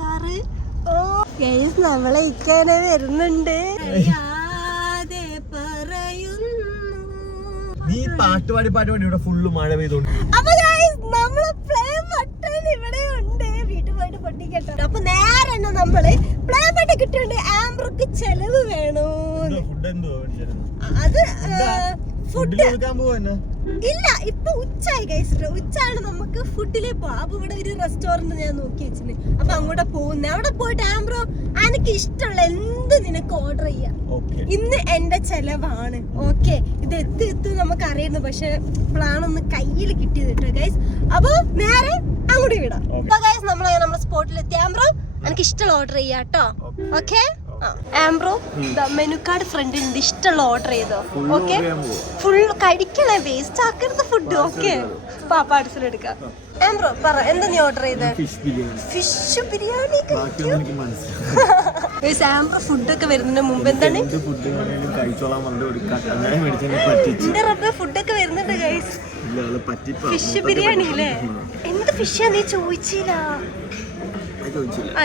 Car. ഓ guys നമ്മളെ ഇക്കാനെ വരുന്നുണ്ട്. നീ പാട്ട് പാടി ഇവിടെ ഫുള്ള് മഴ പെയ്തോണ്ട്. അപ്പൊ ഗൈസ് നമ്മളെ പ്ലേ ബട്ടൺ ഇവിടെ ഉണ്ട്. വീട്ടിൽ പോയിട്ട് പൊട്ടിക്കട്ടോ. അപ്പൊ നേരെ നമ്മള് പ്ലേ ബട്ടൺ കിട്ടിയോണ്ട് ആംബ്രോക്ക് ചെലവ് വേണോ? അത് ഫുഡ് ഇല്ല. ഇപ്പൊ ഉച്ചായി കഴിച്ചിട്ട് ഉച്ചാണ് നമുക്ക് ഫുഡിലേക്ക് പോവാം. അപ്പൊ ഇവിടെ ഒരു റെസ്റ്റോറന്റ് ഞാൻ നോക്കി വെച്ചിന്. അപ്പൊ അങ്ങോട്ട് പോകുന്നേ. അവിടെ പോയിട്ട് ആംബ്രോ എനിക്ക് ഇഷ്ടമുള്ള എന്ത് നിനക്ക് ഓർഡർ ചെയ്യാം. ഇന്ന് എന്റെ ചെലവാണ്. ഓക്കെ ഇത് എത്തും നമുക്ക് അറിയുന്നു. പക്ഷെ പ്ലാനൊന്ന് കയ്യിൽ കിട്ടിയത് കേട്ടോ ഗൈസ്. അപ്പൊ നേരെ അങ്ങോട്ട് വിടാം. അപ്പൊ ഗൈസ് നമ്മുടെ സ്പോട്ടിലെത്തി. ആംബ്രോ എനിക്ക് ഇഷ്ടമുള്ള ഓർഡർ ചെയ്യാം കേട്ടോ. ഓക്കെ ആംബ്രോ മെനു കാർഡ് ഫ്രണ്ടിൽ ഉണ്ട്. ഇഷ്ടമുള്ള ഓർഡർ ചെയ്തോ. ഓക്കെ ഫുൾ കഴിക്കണേ, വേസ്റ്റ് ആക്കരുത് ഫുഡ്. ഓക്കെ പാർസൽ എടുക്കാം. ആംബ്രോ പറ എന്താ നീ ഓർഡർ ചെയ്തേ? ഫിഷ് ബിരിയാണി. ആംബ്രോ ഫുഡൊക്കെ വരുന്നതിന് മുമ്പ് എന്താണ് എന്റെ റബ്ബ് ഫുഡൊക്കെ വരുന്നുണ്ട് ഗൈസ്. ഫിഷ് ബിരിയാണി അല്ലേ? എന്ത് ഫിഷാ നീ ചോദിച്ചില്ല?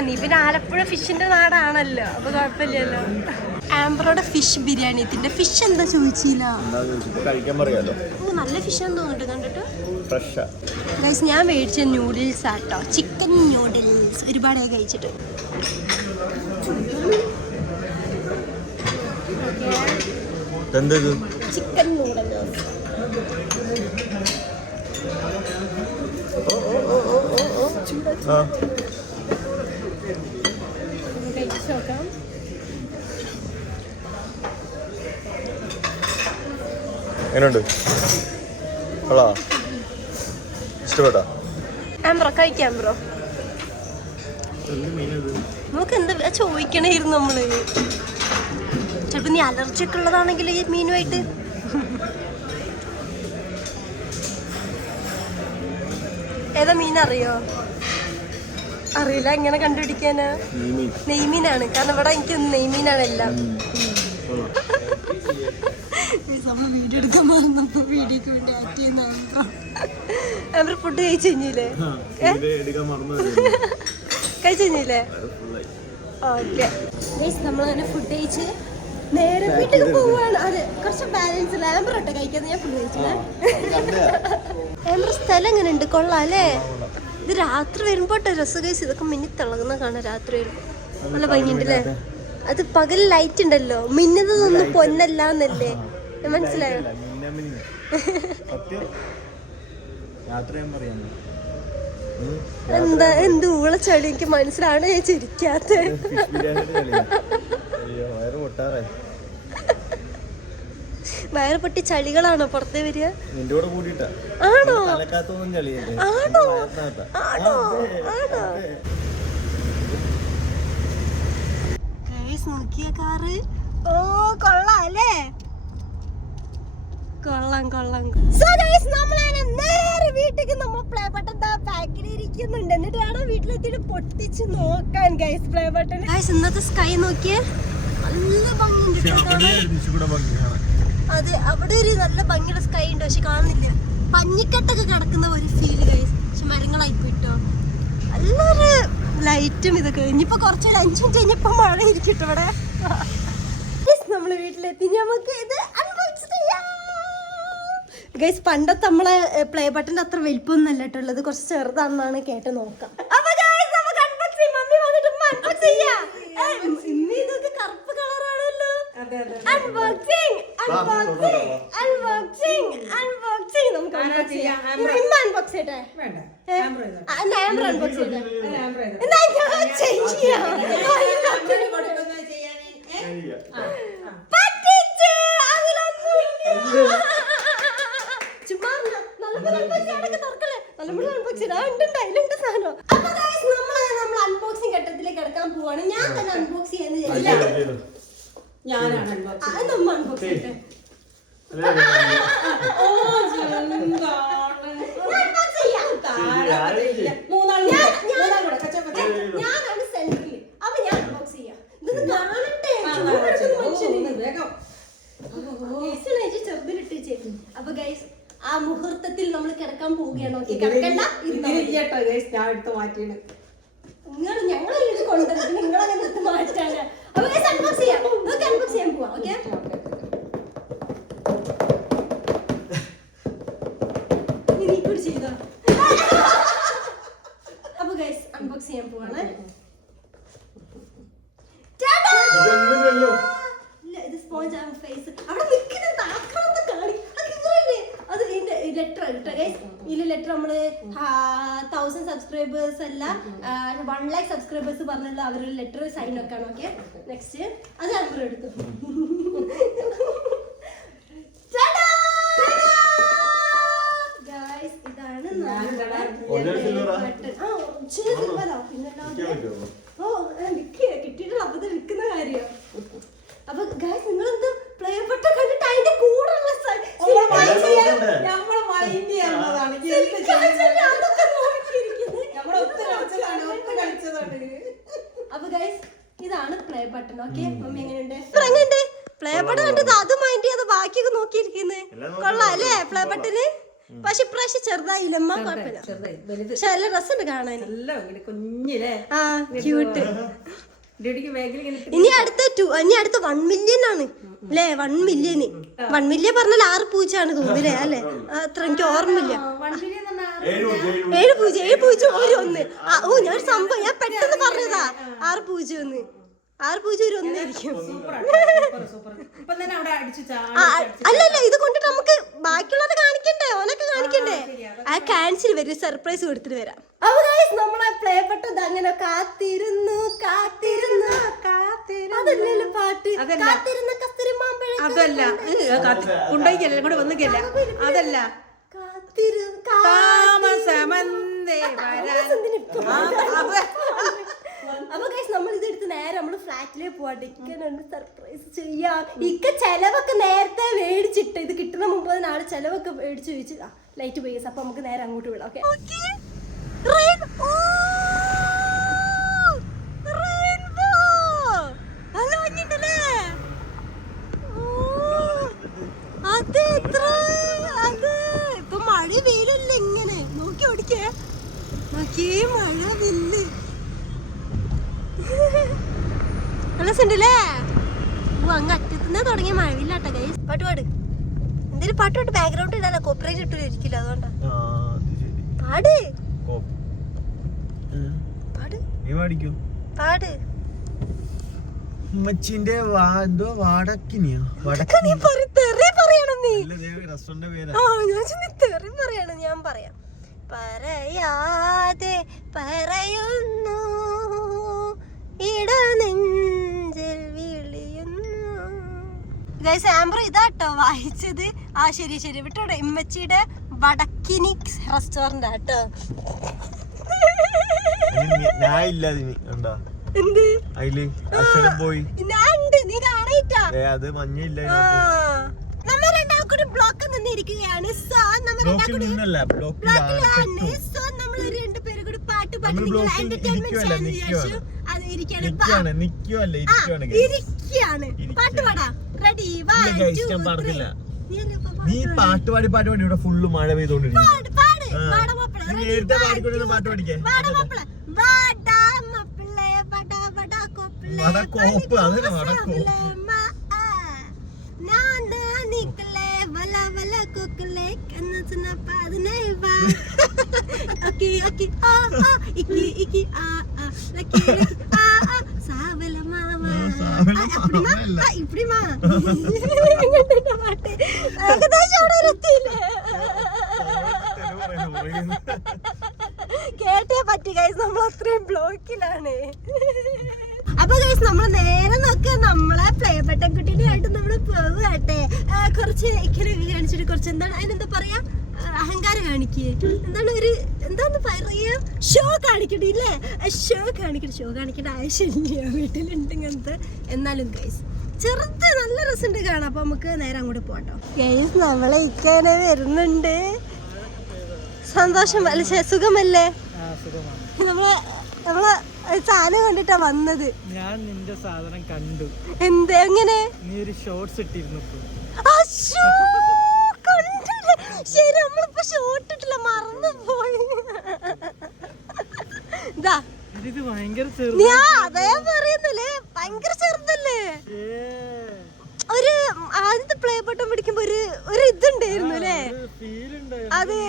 നീ പിന്നെ ആലപ്പുഴ ഫിഷിന്റെ നാടാണല്ലോ, അപ്പൊ കുഴപ്പമില്ലല്ലോ. ആംബ്രോയുടെ ഫിഷ് ബിരിയാണി. ഇതിന്റെ ഫിഷ് എന്താ ചോദിച്ചില്ല? ഓ നല്ല ഫിഷാന്ന് തോന്നിട്ട് കണ്ടിട്ട്. ഗൈസ് ഞാൻ മേടിച്ച നൂഡിൽസ് ആട്ടോ, ചിക്കൻ നൂഡിൽസ്. ഒരുപാടായി കഴിച്ചിട്ട്. Chicken noodles. എങ്ങനെയുണ്ട്? ഇഷ്ടപ്പെട്ടോ? ആംബ്രോ കഴിക്കാം. ബ്രോ നമുക്ക് എന്താ ചോദിക്കണേയിരുന്നു നമ്മള്. ചിലപ്പോ നീ അലർജി ഒക്കെ ഉള്ളതാണെങ്കിൽ ഈ മീനുമായിട്ട്. ഏതാ മീൻ അറിയോ? അറിയില്ല. എങ്ങനെ കണ്ടുപിടിക്കാനാ? നെയ്മീനാണ്. കാരണം ഇവിടെ എനിക്ക് നെയ്മീനാണ് എല്ലാം. വീഡിയോ എടുക്കാൻ മറന്നപ്പോ വീഡിയോക്ക് വേണ്ടി ആക്ട് ചെയ്യുന്ന അവർ ഫുഡ് കഴിച്ചു കഴിഞ്ഞില്ലേ? കഴിച്ചു കഴിഞ്ഞില്ലേ? ഓക്കെ നമ്മളങ്ങനെ ഫുഡ് കഴിച്ച് നേരെ വീട്ടിൽ പോവാണ്. അതെ കുറച്ച് ബാലൻസ് ഇല്ല. ആംബ്രോട്ടെ കഴിക്കാന്ന് ഞാൻ ഫുഡ് കഴിച്ചില്ല. ആംബ്രോ സ്ഥലം എങ്ങനെ ഉണ്ട്? കൊള്ളാം അല്ലേ? ഇത് രാത്രി വരുമ്പോട്ടെ രസം കഴിച്ച്. ഇതൊക്കെ മിന്നി തിളങ്ങുന്ന കാണാം രാത്രി വരുമ്പോ. നല്ല ഭംഗിയുണ്ടല്ലേ? അത് പകൽ ലൈറ്റ് ഉണ്ടല്ലോ. മിന്നുന്നതൊന്നും പൊന്നല്ലാന്നല്ലേ? മനസ്സിലായോ? എന്താ എന്ത് ഊളച്ചളി എനിക്ക് മനസ്സിലാണ്. ഞാൻ ചിരിക്കാത്ത വയറ് പൊട്ടി ചളികളാണോ പുറത്തേ വരിക? ആണോ ആണോ ആണോ ആണോ? നോക്കിയ കാറ്. ഓ കൊള്ളാം അല്ലേ? കൊള്ളാം കൊള്ളാം. സോ ഗയ്സ് നമ്മളാണ് നേരെ വീട്ടിലേക്ക്. നമ്മൾ പ്ലേ ബട്ടൺ പാക്കിൽ ഇരിക്കുന്നുണ്ട്. എന്നിട്ട് വേണം വീട്ടിലെത്തിയിട്ട് പൊട്ടിച്ച് നോക്കാൻ ഗൈസ് പ്ലേ ബട്ടൺ. ഗൈസ് ഇന്നത്തെ സ്കൈ നോക്കിയേ, നല്ല ഭംഗിയുണ്ട്. അതെ അവിടെ ഒരു നല്ല ഭംഗിയുള്ള സ്കൈ ഉണ്ട്. പക്ഷെ കാണുന്നില്ല. പഞ്ഞിക്കെട്ടൊക്കെ കിടക്കുന്ന ഒരു ഫീൽ ഗൈസ്. പക്ഷെ മരങ്ങളായി പോയിട്ടോ. നല്ലൊരു ലൈറ്റും ഇതൊക്കെ. ഇനിയിപ്പോ കുറച്ച് 5 മിനിറ്റ് കഴിഞ്ഞപ്പോ മഴ ഇരിക്കട്ടെ ഇവിടെ. നമ്മള് വീട്ടിലെത്തി. നമുക്ക് ഇത് അൺബോക്സ് ചെയ്യാം ഗൈസ്. പണ്ടത്തെ നമ്മളെ പ്ലേ ബട്ടന്റെ അത്ര വലിപ്പമൊന്നും അല്ല കേട്ടുള്ളത്. കുറച്ച് ചെറുതാണെന്നാണ് കേട്ട് നോക്കാം. അപ്പൊ ഗൈസ് നമുക്ക് അൺബോക്സ് ചെയ്യാം. മമ്മി വന്നിട്ട് അൺബോക്സ് ചെയ്യാം. ഇന്ന് ഇതൊക്കെ കറുപ്പ് കളറാണല്ലോ. Unboxing unboxing unboxing unboxing. നമുക്ക് അൺബോക്സ് ചെയ്യാം. ഇമ്മ അൺബോക്സ് ചെയ്യട്ടെ? ആംബ്രോ അൺബോക്സ് ചെയ്യട്ടെ? എന്നാ ഞാൻ ചെയ്യാം. പറ്റിച്ച് അതിലൊന്നുമില്ല. ചുമ്മാ നല്ലപോലെ അൺബോക്സ് ചെയ്യണം. അതിലുണ്ട് സാധനം. അപ്പൊ ഗൈസ് നമ്മൾ അൺബോക്സിംഗ് ഘട്ടത്തിലേക്ക് കിടക്കാൻ പോവാണ്. ഞാൻ തന്നെ അൺബോക്സ് ചെയ്യാന്ന് വിചാരിച്ചു. ഞാനാണ് അൺബോക്സ് ചെയ്യട്ടെ? ഞാനാണ് സെന്ററിൽ. അപ്പൊ ഞാൻ അൺബോക്സ് ചെയ്യാം. ഇതൊന്ന് കാണട്ടെ. ചെറുതിലിട്ട് ചെയ്തു. അപ്പൊ ഗൈസ് ആ മുഹൂർത്തത്തിൽ നമ്മൾ കിടക്കാൻ പോവുകയാണ്. ഓക്കെ കിടക്കണ്ട. ഞാൻ എടുത്ത് മാറ്റിയാണ്. ഞങ്ങളെ കൊണ്ടുവന്നിട്ട് നിങ്ങളങ്ങനെ എടുത്ത് മാറ്റാന്. അപ്പൊ അൺബോക്സ് ചെയ്യാം. നമുക്ക് അൺബോക്സ് ചെയ്യാൻ പോവാം. ഓക്കെ നീ കൂടി ചെയ്തോ. അപ്പൊ ഗൈസ് അൺബോക്സ് ചെയ്യാൻ പോവാണ്. ഇത് സ്പോഞ്ച് ആണ് ഫേസ്. അവിടെ നിൽക്കുന്ന താക്കാണെന്ന് കാണി. അത് ഇതിന്റെ ലെറ്റർ കേട്ടോ ഗൈസ്. ഇതിലെ ലെറ്റർ നമ്മള് 1000 സബ്സ്ക്രൈബേഴ്സ് അല്ല 1 lakh സബ്സ്ക്രൈബേഴ്സ് പറഞ്ഞുള്ള അവരുടെ ലെറ്റർ സൈൻ വെക്കാണ്. ഓക്കെ നെക്സ്റ്റ് അത് നമ്പർ എടുത്തു. ഗൈസ് ഇതാണ് കിട്ടിയിട്ടുള്ള അപ്പൊ വിൽക്കുന്ന കാര്യം. അപ്പൊ ഗൈസ് നിങ്ങൾ എന്ത് പ്ലേപ്പെട്ട കണ്ടിട്ട് അതിന്റെ കൂടെ അപ്പൊ ഗൈസ് ഇതാണ് പ്ലേ ബട്ടൺ. ഓക്കെ മമ്മി എങ്ങനെയുണ്ട് പ്ലേ ബട്ടൺ കണ്ടത്? അത് മൈൻഡ് ചെയ്യാതെ ബാക്കിയൊക്കെ നോക്കിയിരിക്കുന്നത് കൊള്ളാം അല്ലേ പ്ലേ ബട്ടന്? പക്ഷെ ഇപ്രാവശ്യം ചെറുതായില്ലമ്മ കുഴപ്പമില്ല. പക്ഷെ നല്ല രസമുണ്ട് കാണാൻ. ആ ക്യൂട്ട്. ഇനി അടുത്ത 1 million ആണ് അല്ലേ? 1 million പറഞ്ഞാൽ 6 പൂച്ചയാണ് തോന്നില്ലേ അല്ലേ? അത്ര എനിക്ക് ഓർമ്മയില്ല. 7 പൂച്ച ഒരു 1. ഓ ഞാൻ സംഭവം ഞാൻ പെട്ടെന്ന് പറഞ്ഞതാ 6 പൂച്ച 1. 6 പൂച്ച ഒരു 1 ആയിരിക്കും. അല്ലല്ല ഇത് കൊണ്ടിട്ട് നമുക്ക് ബാക്കിയുള്ളത് കാണിക്കണ്ടേ? ഓനൊക്കെ കാണിക്കണ്ടേ? ആ കാണിച്ചിട്ട് വരും, സർപ്രൈസ് കൊടുത്തിട്ട് വരാം. അപ്പൊ ഗൈസ് നമ്മളെ പ്ലേ ബട്ടൺ അങ്ങനെ കാത്തിരുന്നു അതല്ലല്ലോ പാട്ട്. കാത്തിരുന്ന കസ്തൂരിമാമ്പഴ അതല്ല കൊണ്ടോയിക്കല്ല ഇങ്ങോട്ട് വന്നിക്കല്ല അതല്ല അപ്പൊ ഗൈസ് നമ്മൾ ഇതെടുത്ത് നേരെ നമ്മള് ഫ്ലാറ്റിലേക്ക് പോവാട്ടെ. ഇക്കനുണ്ട് സർപ്രൈസ് ചെയ്യാം. ഇക്ക ചെലവൊക്കെ നേരത്തെ മേടിച്ചിട്ട് ഇത് കിട്ടുന്ന മുമ്പ് നാളെ ചെലവൊക്കെ മേടിച്ച് വെച്ച് ലൈറ്റ് പോയി. അപ്പൊ നമുക്ക് നേരെ അങ്ങോട്ട് വിടാം. ഓക്കെ ഇപ്പൊ മഴ വെയിലല്ലേ ഇങ്ങനെ നോക്കി ഓടിക്കേ. നോക്കിയേ മഴ വെല്ല് ഉണ്ടല്ലേ. അങ്ങ് അറ്റത്തുനിന്നേ തുടങ്ങിയ മഴവില്ലാട്ടോ ഗൈസ്. പാട്ട് എന്തേലും പാട്ട് ബാക്ക്ഗ്രൗണ്ട് ഇടാനോ കോപ്പറേറ്റ് ഇട്ടിരിക്കില്ല. അതുകൊണ്ടാ പാട് ഉമ്മച്ചിന്റെ എന്തോ വാടക്കിനിയാ ഞാൻ പറയാം. പറയാതെ പറയുന്നു ഇടനെഞ്ചിൽ വിളിയുന്നു. ഗൈസ് ആംബർ ഇതാട്ടോ വായിച്ചത്. ആ ശരി വിട്ടോടെ. ഇമ്മച്ചിയുടെ വടക്കിനി റെസ്റ്റോറന്റ് ആട്ടോ. അത് മഞ്ഞില്ല. നമ്മ രണ്ടാൾക്കൂടി ബ്ലോക്ക് നിന്നിരിക്കുകയാണ്. നമ്മൾ 2 പേരും കൂടി പാട്ട് പാടി പാട്ട് പാടാ. റെഡി നീ പാട്ട് പാടി ഇവിടെ ഫുള്ള് മഴ പെയ്തോണ്ടിരിക്കും. കേട്ടേ പറ്റി ഗൈസ്. നമ്മൾ അത്രയും ബ്ലോക്കിലാണ്. അപ്പൊ ഗൈസ് നമ്മള് നേരെ നോക്കുക നമ്മളെ പ്ലേ ബട്ടൺ കുട്ടീനെ ആയിട്ട് നമ്മള് പോവുകട്ടെ. കുറച്ച് ഇക്കലൊക്കെ കാണിച്ചിട്ട് കുറച്ച് എന്താണ് അതിനെന്താ പറയാ അഹങ്കാരം കാണിക്കേ. എന്താന്ന് പറയാ ഷോ കാണിക്കട്ടെ ഇല്ലേ? ഷോ കാണിക്കട്ടെ ആവശ്യമില്ല. വീട്ടിലുണ്ട് ഇങ്ങനത്തെ. എന്നാലും ഗൈസ് ചെറുത് നല്ല രസമുണ്ട് കാണാം. അപ്പൊ നമുക്ക് നേരെ അങ്ങോട്ട് പോട്ടോ. ഗൈസ് നമ്മളെ ഇക്കാനെ വരുന്നുണ്ട്. സന്തോഷം അല്ലേ? സുഖമല്ലേ? നമ്മളെ സാധനം കണ്ടിട്ടാ വന്നത്. ഞാൻ നിന്റെ സാധനം കണ്ടു. എങ്ങനെ? നീ ഒരു ഷോർട്സ് ഇട്ടിരുന്നു. ശരി നമ്മളിപ്പോ ഷോർട്ട് ഇട്ടില്ല, മറന്നു പോയി. ഇതാ ഇത് ഭയങ്കര ചെറുത്. ഞാൻ അതേ പറയുന്നില്ലേ, ഭയങ്കര ചെറുതല്ലേ. ഒരു ആദ്യത്തെ പ്ലേ ബട്ടൺ പിടിക്കുമ്പോ ഒരു ഇതുണ്ടായിരുന്നു അല്ലേ. അതെ,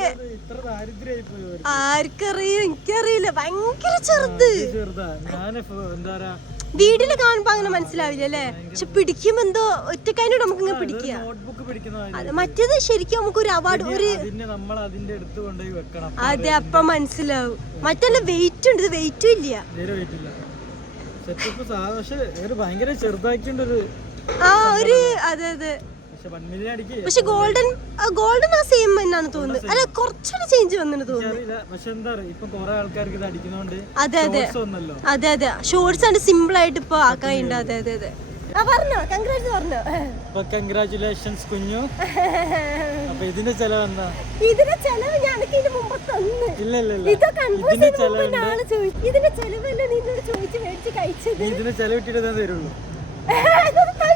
ആർക്കറിയും, എനിക്കറിയില്ല. ഭയങ്കര ചെറുത്. വീട്ടില് കാണുമ്പോ അങ്ങനെ മനസ്സിലാവില്ല അല്ലേ, പക്ഷെ പിടിക്കുമ്പോ എന്തോ ഒറ്റക്കാരോട് നമുക്ക് ഇങ്ങനെ പിടിക്കുക. മറ്റേത് ശരിക്കും നമുക്ക് ഒരു അവാർഡ് അതെ അപ്പൊ മനസ്സിലാവും. മറ്റല്ല വെയിറ്റ് ഉണ്ട്, ഇത് വെയിറ്റും ഇല്ല. ഭയങ്കര ചെറുതാക്കിണ്ടൊരു അതെ അതെ. പക്ഷെ ഗോൾഡൻ ആ സെയിം എന്നാണ് തോന്നുന്നത്. അല്ല, കുറച്ചൊരു ചേഞ്ച് വന്നു തോന്നുന്നു. അതെ അതെ അതെ അതെ. ഷോർട്സ് ആണ് സിമ്പിൾ ആയിട്ട് ഇപ്പൊ ആക്കാനുണ്ട്. അതെ അതെ അതെ. പറഞ്ഞോ, കൺഗ്രാറ്റുലേഷൻസ് കുഞ്ഞു. അപ്പൊ ഇതിന്റെ ചെലവ് എന്താ? ഇതിന്റെ ചെലവ് ഞാൻ ഇതിന് മുമ്പ് തന്നു. ഇതിന്റെ ചെലവല്ല നിന്നോട് ചോദിച്ചു മേടിച്ച് കഴിച്ചത്. ഇതിന്റെ ചെലവ് ഇട്ടിട്ട് തരുള്ളൂ.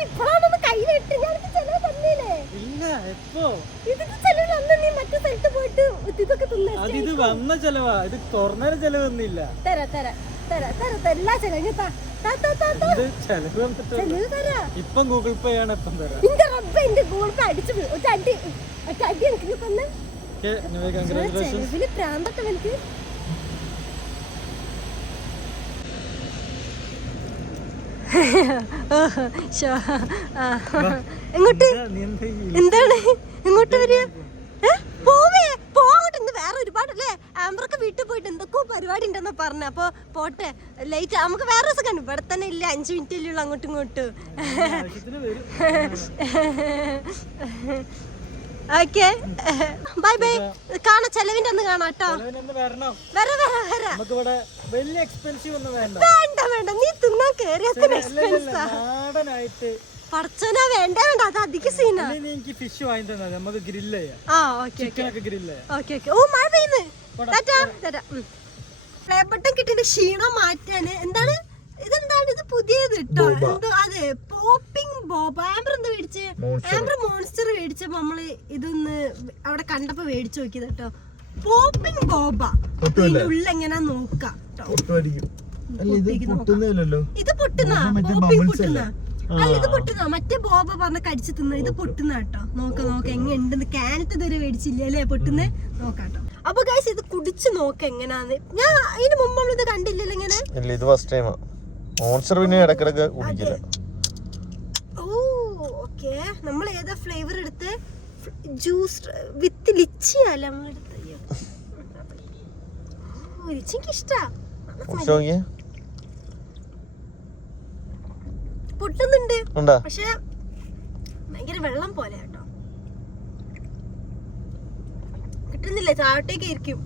ഇപ്പോഴാണ് കയ്യിലിട്ട് ഞാൻ ചെലവ് തന്നില്ലേ. ഇല്ല, എപ്പോ ഇതിന്റെ ചെലവിൽ അന്ന് നീ മറ്റേ സ്ഥലത്ത് പോയിട്ട് ഇതൊക്കെ തിന്നു. അത് ഇത് വന്ന ചെലവാ, ഇത് തുറന്ന ചെലവൊന്നുമില്ല. തരാ തരാ തരാ തരാ എല്ലാ ചെലവും ഇപ്പം ഗൂഗിൾ പേ ആണ്. ഇപ്പം തരാം. എന്റെ ഗൂഗിൾ പേ അടിച്ചു ഒറ്റ അടി എനിക്ക് തന്നെ. പ്രാന്തൊക്കെ എനിക്ക്. എങ്ങോട്ട്? എന്താണ് ഇങ്ങോട്ട് വരിക? പോവേ പോകട്ടെ. ഇന്ന് വേറെ ഒരുപാടല്ലേ. ആംബറൊക്കെ വീട്ടിൽ പോയിട്ട് എന്തൊക്കെയോ പരിപാടി ഉണ്ടെന്ന് പറഞ്ഞു. അപ്പൊ പോട്ടെ, ലേറ്റ്. നമുക്ക് വേറെ ദിവസം കണ്ടു. ഇവിടെ തന്നെ ഇല്ല, 5 മിനിറ്റ് ഉള്ളൂ അങ്ങോട്ടും ഇങ്ങോട്ടും. Okay, bye bye. കാണാം, ചെലവിന്റെ അന്ന് കാണാം കേട്ടോ. വേണ്ട വേണ്ട, നീ തിന്നാൻ കേറിയത്തിന് എക്സ്പെൻസാ. പടച്ചോനാ, വേണ്ട വേണ്ട, അത് അധിക സീനാ. ഓ മഴ പെയ്യുന്നു. പ്ലേ ബട്ടൺ കിട്ടിന്റെ ക്ഷീണം മാറ്റാന് എന്താണ് ഇതെന്താണ് ഇത് പുതിയത് കേട്ടോ. എന്തോ അതെ, പോപ്പിംഗ് ബോബ. ആംബർ എന്താ മേടിച്ച്? ആംബർ മോൺസ്റ്റർ മേടിച്ചപ്പോ നമ്മള് ഇതൊന്ന് അവിടെ കണ്ടപ്പോ മേടിച്ചു നോക്കിയത് കേട്ടോ. പോപ്പിംഗ് ബോബ. ഇതിന്റെ ഉള്ളിൽ എങ്ങനാ നോക്കാം. ഇത് പൊട്ടുന്ന പോപ്പിംഗ് പൊട്ടുന്ന അല്ല, ഇത് പൊട്ടുന്ന മറ്റേ ബോബ പറഞ്ഞ കടിച്ചു തിന്ന. ഇത് പൊട്ടുന്ന കേട്ടോ. നോക്ക എങ്ങനെയുണ്ടെന്ന്. കാനത്ത് ഇതുവരെ മേടിച്ചില്ല അല്ലേ, പൊട്ടുന്നേ. നോക്കാട്ടോ. അപ്പൊ ഗൈസ് ഇത് കുടിച്ചു നോക്ക എങ്ങനാന്ന്. ഞാൻ ഇതിന് മുമ്പ് നമ്മളിത് കണ്ടില്ലല്ലോ ഇങ്ങനെ. ഇത് ഫസ്റ്റ് ടൈമാ. മോൺസ്റ്റർ പിന്നെ ഇടക്കിടക്ക് കുടിക്കില്ല. ഓ ഓക്കെ. നമ്മൾ ഏതാ ഫ്ലേവർ എടുത്ത്? ജ്യൂസ് വിത്ത് ലിച്ചിയല്ല നമ്മളെടുത്ത്. ലിച്ചി എനിക്ക് ഇഷ്ടാ. പൊട്ടുന്നുണ്ട്, പക്ഷെ ഭയങ്കര വെള്ളം പോലെ കേട്ടോ. കിട്ടുന്നില്ല, ചാവട്ടേക്ക് ഇരിക്കും.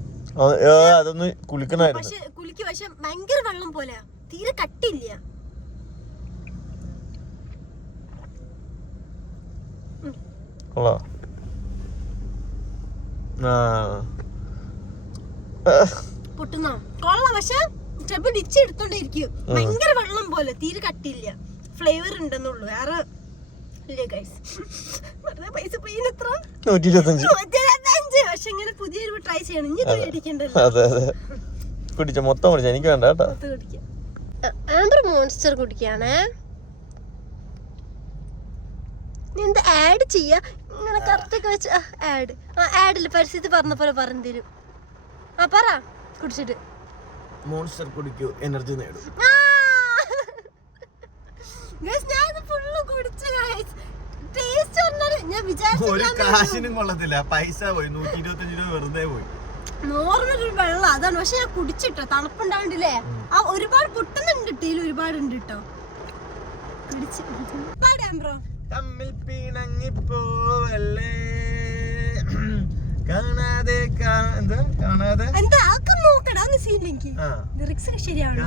അതൊന്ന് കുളിക്കണായിരുന്നു. പക്ഷെ കുളിക്കും, പക്ഷെ ഭയങ്കര വെള്ളം പോലെ, തീരെ കട്ടില്ല. പൊട്ടുന്ന കൊള്ളാം, പക്ഷെ ചിലപ്പോ ലിച്ചി എടുത്തോണ്ടിരിക്കും. ഭയങ്കര വെള്ളം പോലെ, തീരെ കട്ടില്ല. ഫ്ലേവർ ഉണ്ടെന്നുള്ളൂ, വേറെ ഇല്ല ഗൈസ്. വെറുതെ പൈസ പോയി. 125. പക്ഷെ ഇങ്ങനെ പുതിയൊരു ട്രൈ ചെയ്യണം. ഇനി കുടിച്ച മൊത്തം കുടിച്ച എനിക്ക് വേണ്ട കേട്ടോ. ആംബർ മോൺസ്റ്റർ കുടിക്കാണേ. എന്താ ആഡ് ചെയ്യാ ഇങ്ങനെ കറക്റ്റൊക്കെ വെച്ച്. ആഡ് ആഡില് പരിസ്ഥിതി പറഞ്ഞ പോലെ പറഞ്ഞു തരും. പറ കുടിച്ചിട്ട്. മോൺസ്റ്റർ കുടിക്കൂ, എനർജി നേടും. ഒരു കാശിനും കൊള്ളത്തില്ല, പൈസ പോയി. 125 രൂപ വെറുതെ പോയി. നോർമൽ ഒരു വെള്ളം അതാണ്. പക്ഷെ ഞാൻ കുടിച്ചിട്ടോ, തണുപ്പുണ്ടാവണ്ടില്ലേ. ആ ഒരുപാട് പൊട്ടുന്നുണ്ട് കേട്ടോ, ഒരുപാടുണ്ട് കേട്ടോ. തമ്മിൽ പിണങ്ങിപ്പോവല്ലേ കാണാതെ കാണാതെ എന്താ നോക്കടാ സീനിലേക്ക് ലിറിക്സ് ശരിയാണ്.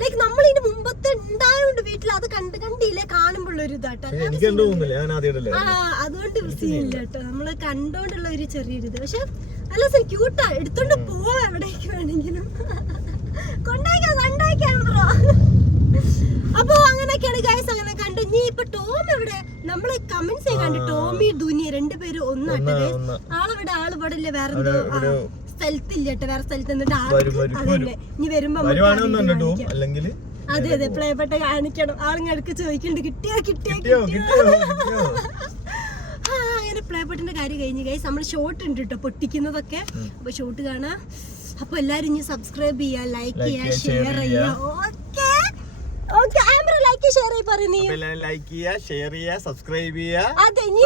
ലൈക്ക് നമ്മൾ ഇതിന് മുമ്പത്തെ ഉണ്ടായോണ്ട് വീട്ടിൽ അത് കണ്ടില്ലേ, കാണുമ്പോഴുള്ള ഒരു ഇതാട്ടോ. അതുകൊണ്ട് സീനില്ല കേട്ടോ, നമ്മള് കണ്ടോണ്ടുള്ള ഒരു ചെറിയൊരു ഇത്. പക്ഷെ നല്ല ക്യൂട്ടാ, എടുത്തോണ്ട് പോവാ എവിടേക്ക് വേണമെങ്കിലും. കൊണ്ടായിക്കാം ബ്രോ. അപ്പൊ അങ്ങനെയൊക്കെയാണ് ഗൈസ്. അങ്ങനെ കണ്ടു. ഇനി ഇപ്പൊ ടോം എവിടെ? നമ്മള് കമന്റ്സ് കണ്ടു. ടോമി ദുനി രണ്ടുപേരും ഒന്നാട്ടെ. ആളിവിടെ ആളിവിടെ ഇല്ല, വേറെ എന്തോ സ്ഥലത്തില്ല കേട്ടോ, വേറെ സ്ഥലത്ത് നിന്നിട്ട് അതന്നെ. ഇനി വരുമ്പോ അതെ അതെ പ്ലേപ്പെട്ട കാണിക്കണം. ആളിങ്ങടുക്ക് ചോദിക്കുന്നുണ്ട് കിട്ടിയോ കിട്ടിയോ അങ്ങനെ പ്ലേപ്പെട്ടിന്റെ കാര്യം കഴിഞ്ഞു ഗൈസ്. നമ്മള് ഷോർട്ട് ഉണ്ട് കേട്ടോ പൊട്ടിക്കുന്നതൊക്കെ. അപ്പൊ ഷോർട്ട് കാണാ. അപ്പൊ എല്ലാരും ഇനി സബ്സ്ക്രൈബ് ചെയ്യാ, ലൈക്ക് ചെയ്യാ, ഷെയർ ചെയ്യാ. ഓക്കെ ഓക്കെ ആംബ്ര ലൈക്ക് ഷെയർ ചെയ്യ പറയുന്നീ. ലൈക്ക് ചെയ്യാ, ഷെയർ ചെയ്യാ, സബ്സ്ക്രൈബ് ചെയ്യാ. അതെ ഇനി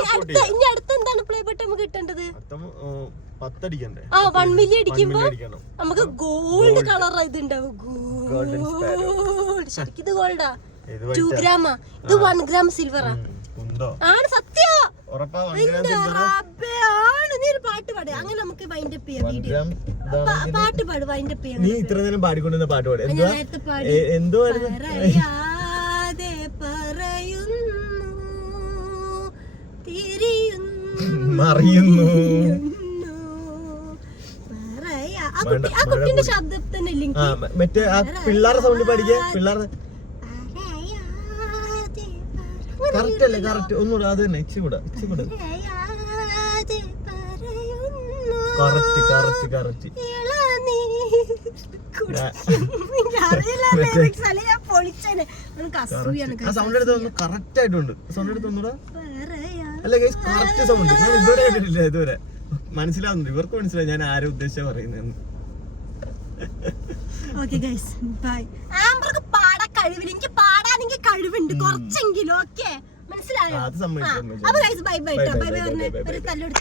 അടുത്ത എന്താണ് പ്ലേപ്പെട്ട് നമുക്ക് കിട്ടേണ്ടത്? 10 അടിക്കണ്ടേ? 1 മില്യൺ അടിക്കുമ്പോ നമുക്ക് ഗോൾഡ് കളർ ഇതുണ്ടാവും. ഗോൾഡ് ശരിക്കും ഇത് ഗോൾഡാ. 2 ഗ്രാമാ. ഇത് 1 ഗ്രാം സിൽവറാ ആണ്. സത്യം നീ ഒരു പാട്ട് പാട്. അങ്ങനെ നമുക്ക് വൈൻഡപ്പ് ചെയ്യാം വീഡിയോ. പാട്ട് പാട്, വൈൻഡപ്പ് ചെയ്യാം. നീ ഇത്ര നേരം പാടിക്കൊണ്ടിരുന്ന പാട്ട് പാടി എന്തോ പറയാതെ പറയുന്നു തിരിയുന്നു അറിയുന്നു. ആ കുട്ടിന്റെ ശബ്ദം തന്നെ മറ്റേ ആ പിള്ളേരുടെ സൗണ്ട് പഠിക്കുക. പിള്ളേരുടെ കറക്റ്റ് അല്ലേ? കറക്റ്റ് ഒന്നുകൂടെ അത് തന്നെ. ഇച്ചികൂടെ കറക്റ്റ് കറക്റ്റ് കറക്റ്റ്. സൗണ്ട് എടുത്ത് കറക്റ്റ് ആയിട്ടുണ്ട്. സൗണ്ട് എടുത്ത് ഒന്നുകൂടെ അല്ല ഗൈസ്, കറക്റ്റ് സൗണ്ട്. ഞാൻ ഇതുവരെ കേട്ടിട്ടില്ല. ഇതുവരെ മനസ്സിലാവുന്നുണ്ട്. ഇവർക്ക് മനസ്സിലായി ഞാൻ ആരെ ഉദ്ദേശിച്ചാ പറയുന്നത്. Okay guys bye. ആംബർക്ക് പാടാൻ കഴിവില്ല, എനിക്ക് പാടാൻ എനിക്ക് കഴിവുണ്ട് കുറച്ചെങ്കിലും. ഓക്കെ മനസ്സിലായോ? അത് സമ്മതിച്ചു. അപ്പൊ guys bye bye. Bye bye പറഞ്ഞേ. ഒരു തല്ലെടുത്ത്